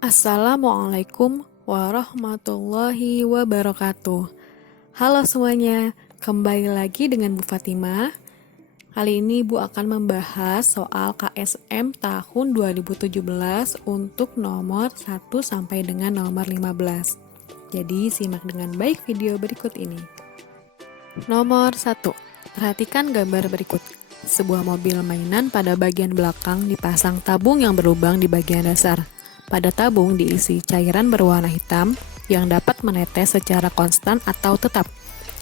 Assalamualaikum warahmatullahi wabarakatuh. Halo semuanya, kembali lagi dengan Bu Fatimah. Kali ini Bu akan membahas soal KSM tahun 2017 untuk nomor 1 sampai dengan nomor 15. Jadi simak dengan baik video berikut ini. Nomor 1. Perhatikan gambar berikut. Sebuah mobil mainan pada bagian belakang dipasang tabung yang berlubang di bagian dasar. Pada tabung diisi cairan berwarna hitam yang dapat menetes secara konstan atau tetap.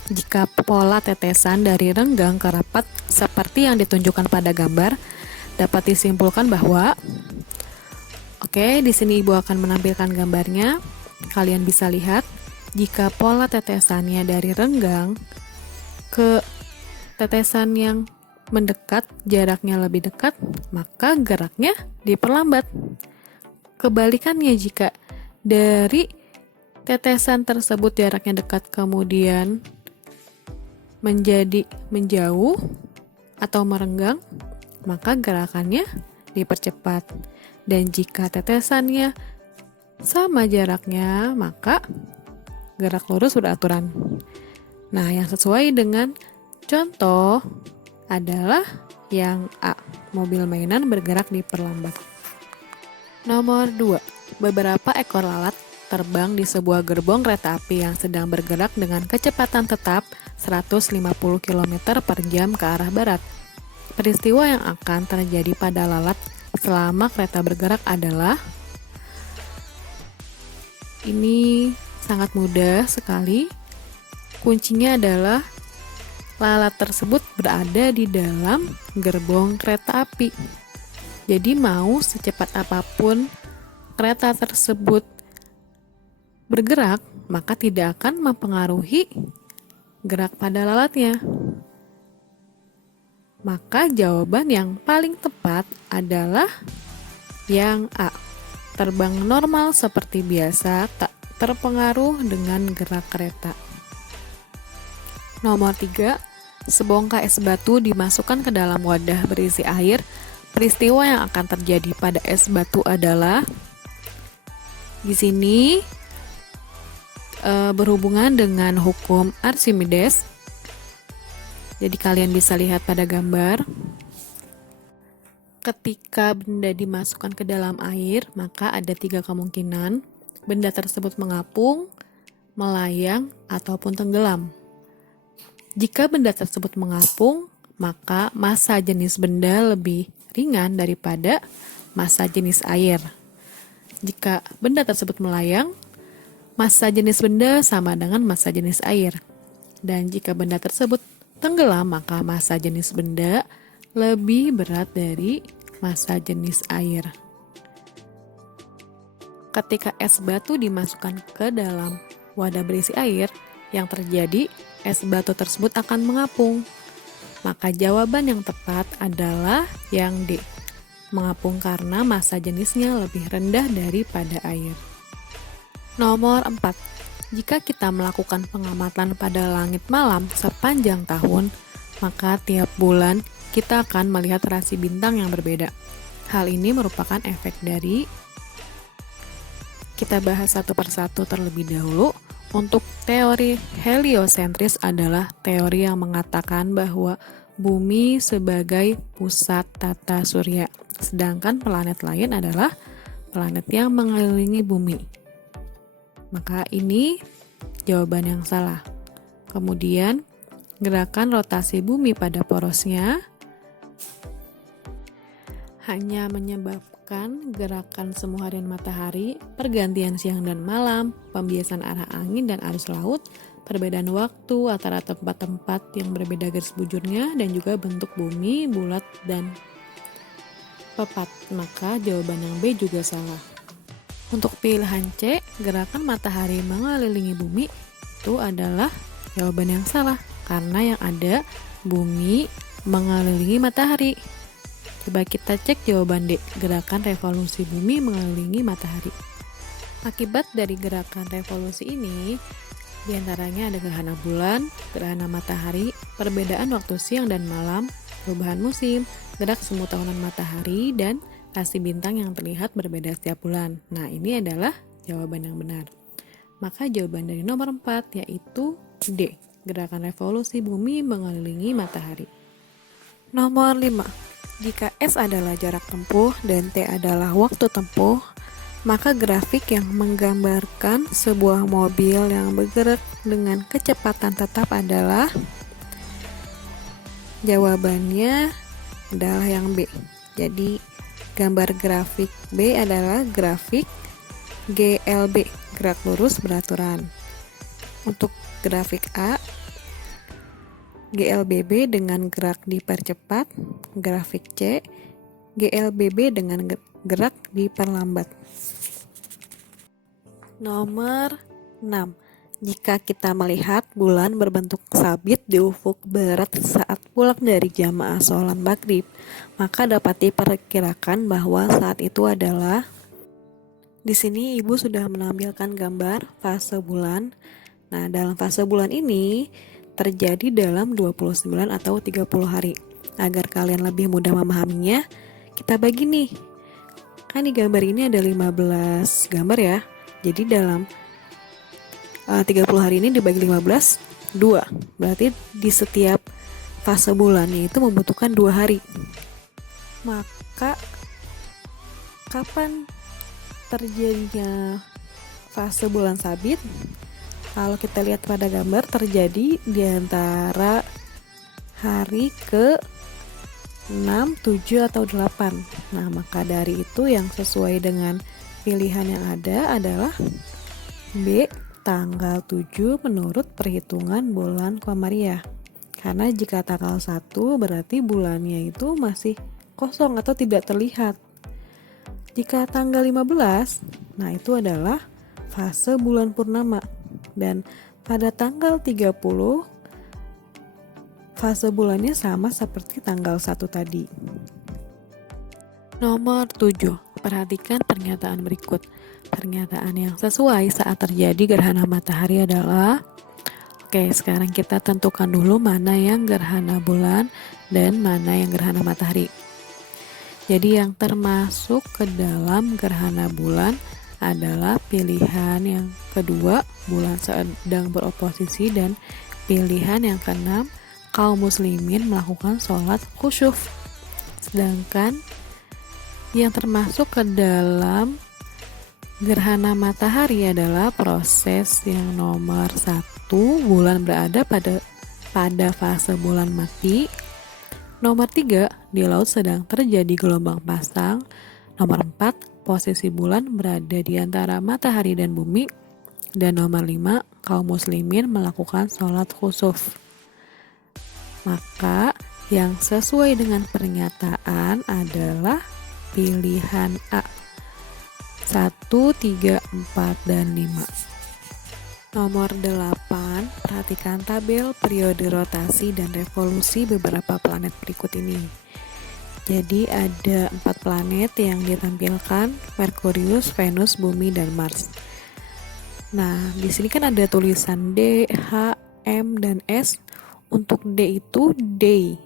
Jika pola tetesan dari renggang ke rapat seperti yang ditunjukkan pada gambar, dapat disimpulkan bahwa di sini Ibu akan menampilkan gambarnya. Kalian bisa lihat jika pola tetesannya dari renggang ke tetesan yang mendekat, jaraknya lebih dekat, maka geraknya diperlambat. Kebalikannya, jika dari tetesan tersebut jaraknya dekat kemudian menjadi menjauh atau merenggang, maka gerakannya dipercepat. Dan jika tetesannya sama jaraknya, maka gerak lurus beraturan. Nah, yang sesuai dengan contoh adalah yang A, mobil mainan bergerak diperlambat. Nomor 2, beberapa ekor lalat terbang di sebuah gerbong kereta api yang sedang bergerak dengan kecepatan tetap 150 km per jam ke arah barat. Peristiwa yang akan terjadi pada lalat selama kereta bergerak adalah, ini sangat mudah sekali. Kuncinya adalah lalat tersebut berada di dalam gerbong kereta api. Jadi mau secepat apapun kereta tersebut bergerak, maka tidak akan mempengaruhi gerak pada lalatnya. Maka jawaban yang paling tepat adalah yang A. Terbang normal seperti biasa, tak terpengaruh dengan gerak kereta. Nomor 3, sebongkah es batu dimasukkan ke dalam wadah berisi air. Peristiwa yang akan terjadi pada es batu adalah, di sini berhubungan dengan hukum Archimedes. Jadi kalian bisa lihat pada gambar. Ketika benda dimasukkan ke dalam air, maka ada 3 kemungkinan. Benda tersebut mengapung, melayang, ataupun tenggelam. Jika benda tersebut mengapung, maka massa jenis benda lebih ringan daripada massa jenis air. Jika benda tersebut melayang, massa jenis benda sama dengan massa jenis air. Dan jika benda tersebut tenggelam, maka massa jenis benda lebih berat dari massa jenis air. Ketika es batu dimasukkan ke dalam wadah berisi air, yang terjadi es batu tersebut akan mengapung. Maka jawaban yang tepat adalah yang D, mengapung karena massa jenisnya lebih rendah daripada air. Nomor 4, jika kita melakukan pengamatan pada langit malam sepanjang tahun, maka tiap bulan kita akan melihat rasi bintang yang berbeda. Hal ini merupakan efek dari, kita bahas satu persatu terlebih dahulu. Untuk teori heliosentris adalah teori yang mengatakan bahwa bumi sebagai pusat tata surya, sedangkan planet lain adalah planet yang mengelilingi bumi. Maka ini jawaban yang salah. Kemudian, gerakan rotasi bumi pada porosnya hanya menyebabkan gerakan semu harian matahari, pergantian siang dan malam, pembiasan arah angin dan arus laut, perbedaan waktu antara tempat-tempat yang berbeda garis bujurnya, dan juga bentuk bumi, bulat dan pepat. Maka jawaban yang B juga salah. Untuk pilihan C, gerakan matahari mengelilingi bumi, itu adalah jawaban yang salah, karena yang ada bumi mengelilingi matahari. Coba kita cek jawaban D, gerakan revolusi bumi mengelilingi matahari. Akibat dari gerakan revolusi ini, diantaranya ada gerhana bulan, gerhana matahari, perbedaan waktu siang dan malam, perubahan musim, gerak semu tahunan matahari, dan rasi bintang yang terlihat berbeda setiap bulan. Nah, ini adalah jawaban yang benar. Maka jawaban dari nomor 4 yaitu D, gerakan revolusi bumi mengelilingi matahari. Nomor 5. Jika S adalah jarak tempuh dan T adalah waktu tempuh, maka grafik yang menggambarkan sebuah mobil yang bergerak dengan kecepatan tetap adalah, jawabannya adalah yang B. Jadi gambar grafik B adalah grafik GLB, gerak lurus beraturan. Untuk grafik A, GLBB dengan gerak dipercepat. Grafik C, GLBB dengan gerak diperlambat. Nomor 6. Jika kita melihat bulan berbentuk sabit di ufuk barat saat pulang dari jamaah sholat maghrib, maka dapat diperkirakan bahwa saat itu adalah, di sini ibu sudah menampilkan gambar fase bulan. Nah, dalam fase bulan ini terjadi dalam 29 atau 30 hari. Agar kalian lebih mudah memahaminya, kita bagi nih. Kan di gambar ini ada 15 gambar ya. Jadi dalam 30 hari ini dibagi 15, 2. Berarti di setiap fase bulannya itu membutuhkan 2 hari. Maka kapan terjadinya fase bulan sabit? Kalau kita lihat pada gambar, terjadi di antara hari ke 6, 7, atau 8. Nah, maka dari itu yang sesuai dengan pilihan yang ada adalah B, tanggal 7 menurut perhitungan bulan Komariah. Karena jika tanggal 1 berarti bulannya itu masih kosong atau tidak terlihat. Jika tanggal 15, nah itu adalah fase bulan purnama. Dan pada tanggal 30, fase bulannya sama seperti tanggal 1 tadi. Nomor 7. Perhatikan pernyataan berikut. Pernyataan yang sesuai saat terjadi gerhana matahari adalah, oke, sekarang kita tentukan dulu mana yang gerhana bulan dan mana yang gerhana matahari. Jadi yang termasuk ke dalam gerhana bulan adalah pilihan yang kedua, bulan sedang beroposisi, dan pilihan yang keenam, kaum muslimin melakukan sholat khusyuf. Sedangkan yang termasuk ke dalam gerhana matahari adalah proses yang nomor 1, bulan berada pada fase bulan mati. Nomor 3, di laut sedang terjadi gelombang pasang. Nomor 4, posisi bulan berada di antara matahari dan bumi. Dan nomor 5, kaum muslimin melakukan sholat khusuf. Maka yang sesuai dengan pernyataan adalah pilihan A, 1, 3, 4, dan 5. Nomor 8, perhatikan tabel periode rotasi dan revolusi beberapa planet berikut ini. Jadi ada 4 planet yang ditampilkan, Merkurius, Venus, Bumi, dan Mars. Nah, di sini kan ada tulisan D, H, M, dan S. Untuk D itu day,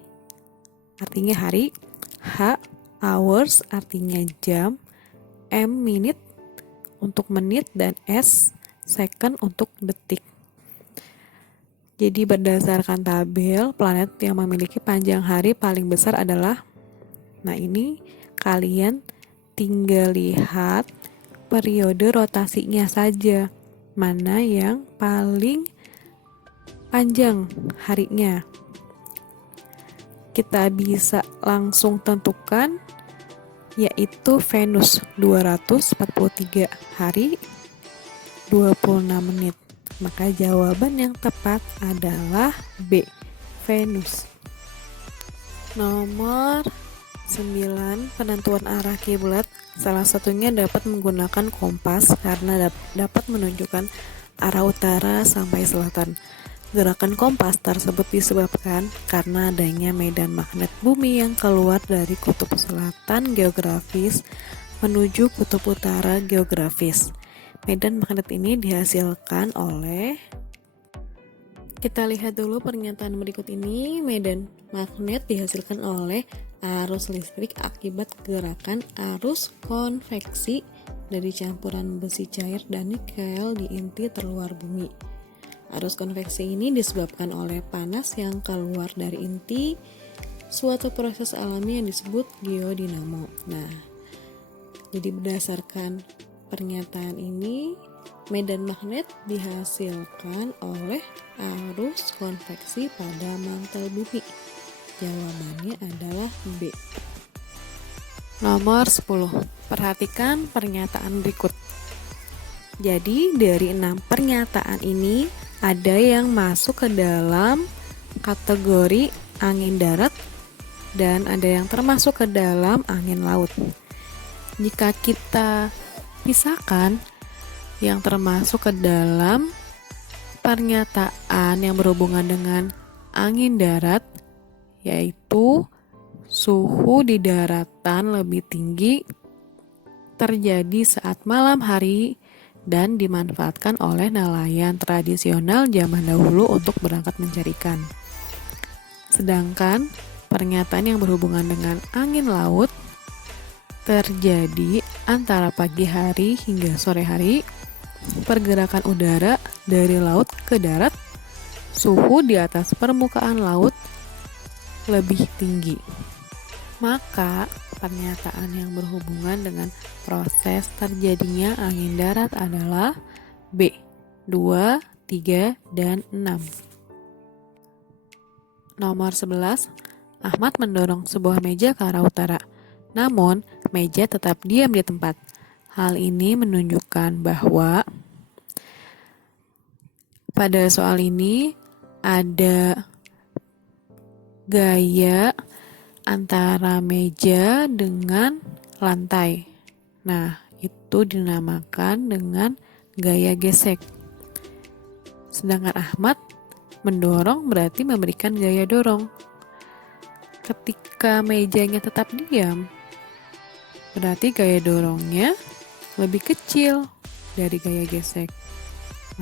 artinya hari, H, hours, artinya jam, M, minute, untuk menit, dan S, second, untuk detik. Jadi berdasarkan tabel, planet yang memiliki panjang hari paling besar adalah, nah ini kalian tinggal lihat periode rotasinya saja, mana yang paling panjang harinya. Kita bisa langsung tentukan, yaitu Venus, 243 hari 26 menit. Maka jawaban yang tepat adalah B, Venus. Nomor 9, penentuan arah kiblat. Salah satunya dapat menggunakan kompas karena dapat menunjukkan arah utara sampai selatan. Gerakan kompas tersebut disebabkan karena adanya medan magnet bumi yang keluar dari kutub selatan geografis menuju kutub utara geografis. Medan magnet ini dihasilkan oleh, kita lihat dulu pernyataan berikut ini. Medan magnet dihasilkan oleh arus listrik akibat gerakan arus konveksi dari campuran besi cair dan nikel di inti terluar bumi. Arus konveksi ini disebabkan oleh panas yang keluar dari inti, suatu proses alami yang disebut geodinamo. Nah, jadi berdasarkan pernyataan ini, medan magnet dihasilkan oleh arus konveksi pada mantel bumi. Jawabannya adalah B. Nomor 10. Perhatikan pernyataan berikut. Jadi dari 6 pernyataan ini ada yang masuk ke dalam kategori angin darat dan ada yang termasuk ke dalam angin laut. Jika kita pisahkan yang termasuk ke dalam pernyataan yang berhubungan dengan angin darat, yaitu suhu di daratan lebih tinggi terjadi saat malam hari dan dimanfaatkan oleh nelayan tradisional zaman dahulu untuk berangkat mencari ikan. Sedangkan pernyataan yang berhubungan dengan angin laut terjadi antara pagi hari hingga sore hari, pergerakan udara dari laut ke darat, suhu di atas permukaan laut lebih tinggi. Maka pernyataan yang berhubungan dengan proses terjadinya angin darat adalah B, 2, 3, dan 6. Nomor 11, Ahmad mendorong sebuah meja ke arah utara. Namun, meja tetap diam di tempat. Hal ini menunjukkan bahwa pada soal ini ada gaya antara meja dengan lantai. Nah, itu dinamakan dengan gaya gesek. Sedangkan Ahmad mendorong berarti memberikan gaya dorong. Ketika mejanya tetap diam, berarti gaya dorongnya lebih kecil dari gaya gesek.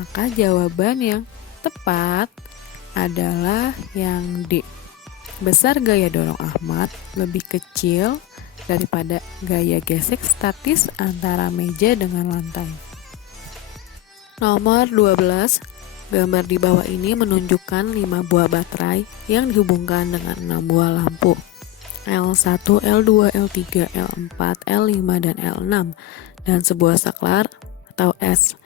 Maka jawaban yang tepat adalah yang D. Besar gaya dorong Ahmad lebih kecil daripada gaya gesek statis antara meja dengan lantai. Nomor 12, gambar di bawah ini menunjukkan 5 buah baterai yang dihubungkan dengan 6 buah lampu L1, L2, L3, L4, L5, dan L6 dan sebuah saklar atau S.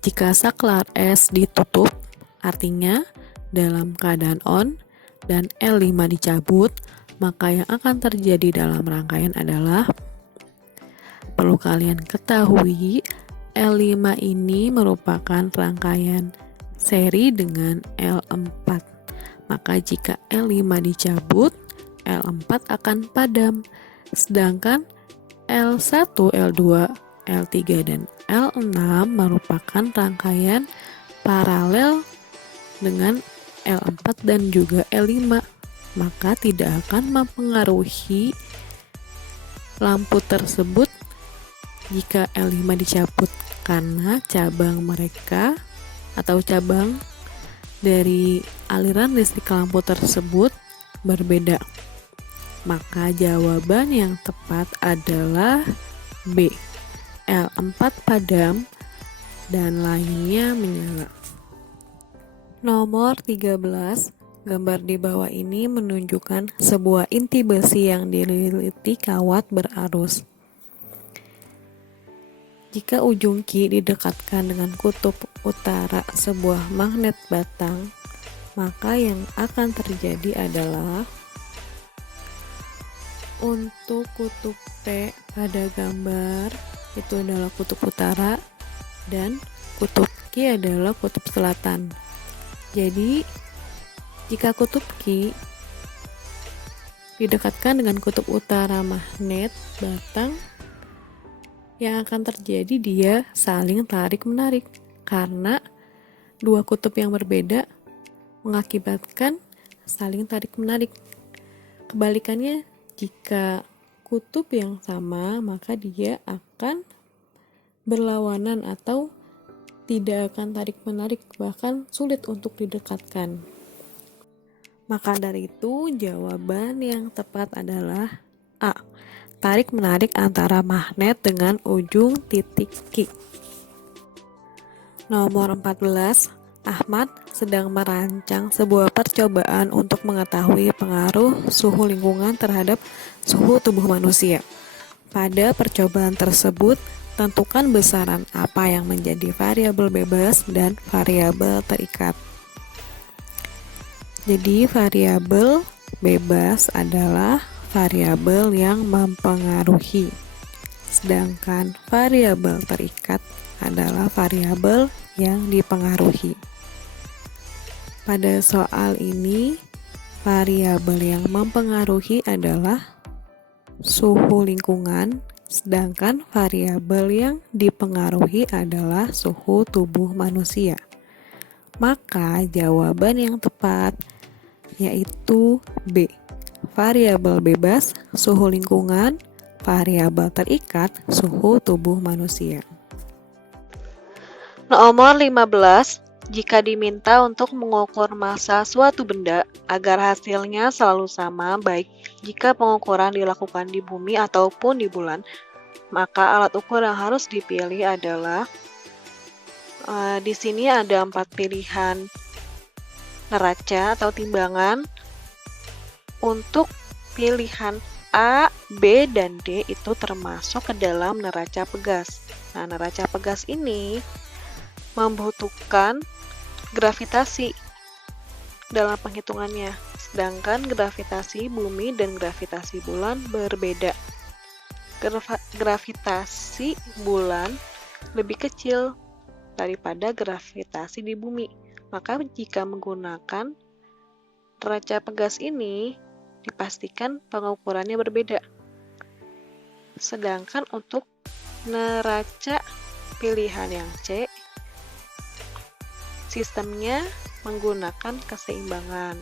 Jika saklar S ditutup, artinya dalam keadaan on, dan L5 dicabut, maka yang akan terjadi dalam rangkaian adalah, perlu kalian ketahui, L5 ini merupakan rangkaian seri dengan L4. Maka jika L5 dicabut, L4 akan padam. Sedangkan L1, L2, L3, dan L6 merupakan rangkaian paralel dengan L4 dan juga L5, maka tidak akan mempengaruhi lampu tersebut jika L5 dicabut, karena cabang mereka atau cabang dari aliran listrik lampu tersebut berbeda. Maka jawaban yang tepat adalah B, L4 padam dan lainnya menyala. Nomor 13, gambar di bawah ini menunjukkan sebuah inti besi yang dililiti kawat berarus. Jika ujung Q didekatkan dengan kutub utara sebuah magnet batang, maka yang akan terjadi adalah untuk kutub P pada gambar itu adalah kutub utara dan kutub Q adalah kutub selatan. Jadi, jika kutub Q didekatkan dengan kutub utara magnet batang, yang akan terjadi dia saling tarik-menarik karena dua kutub yang berbeda mengakibatkan saling tarik-menarik. Kebalikannya, jika kutub yang sama, maka dia akan berlawanan atau tidak akan tarik-menarik, bahkan sulit untuk didekatkan. Maka dari itu, jawaban yang tepat adalah A. Tarik-menarik antara magnet dengan ujung titik Q. Nomor 14, Ahmad sedang merancang sebuah percobaan untuk mengetahui pengaruh suhu lingkungan terhadap suhu tubuh manusia. Pada percobaan tersebut, tentukan besaran apa yang menjadi variabel bebas dan variabel terikat. Jadi, variabel bebas adalah variabel yang mempengaruhi, sedangkan variabel terikat adalah variabel yang dipengaruhi. Pada soal ini, variabel yang mempengaruhi adalah suhu lingkungan, sedangkan variabel yang dipengaruhi adalah suhu tubuh manusia. Maka jawaban yang tepat yaitu B. Variabel bebas, suhu lingkungan, variabel terikat, suhu tubuh manusia. Nomor 15, jika diminta untuk mengukur massa suatu benda agar hasilnya selalu sama baik jika pengukuran dilakukan di bumi ataupun di bulan, maka alat ukur yang harus dipilih adalah di sini ada 4 pilihan neraca atau timbangan. Untuk pilihan A, B, dan D itu termasuk ke dalam neraca pegas. Nah, neraca pegas ini membutuhkan gravitasi dalam penghitungannya, sedangkan gravitasi bumi dan gravitasi bulan berbeda. Gravitasi bulan lebih kecil daripada gravitasi di bumi, maka jika menggunakan neraca pegas ini dipastikan pengukurannya berbeda. Sedangkan untuk neraca pilihan yang C, sistemnya menggunakan keseimbangan.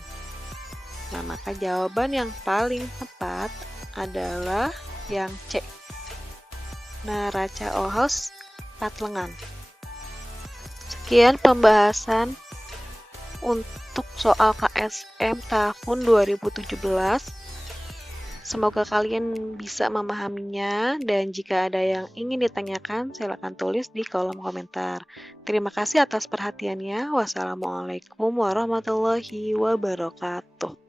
Nah, maka jawaban yang paling tepat adalah yang C, neraca Ohlson 4 lengan. Sekian pembahasan untuk soal KSM tahun 2017. Semoga kalian bisa memahaminya, dan jika ada yang ingin ditanyakan, silakan tulis di kolom komentar. Terima kasih atas perhatiannya. Wassalamualaikum warahmatullahi wabarakatuh.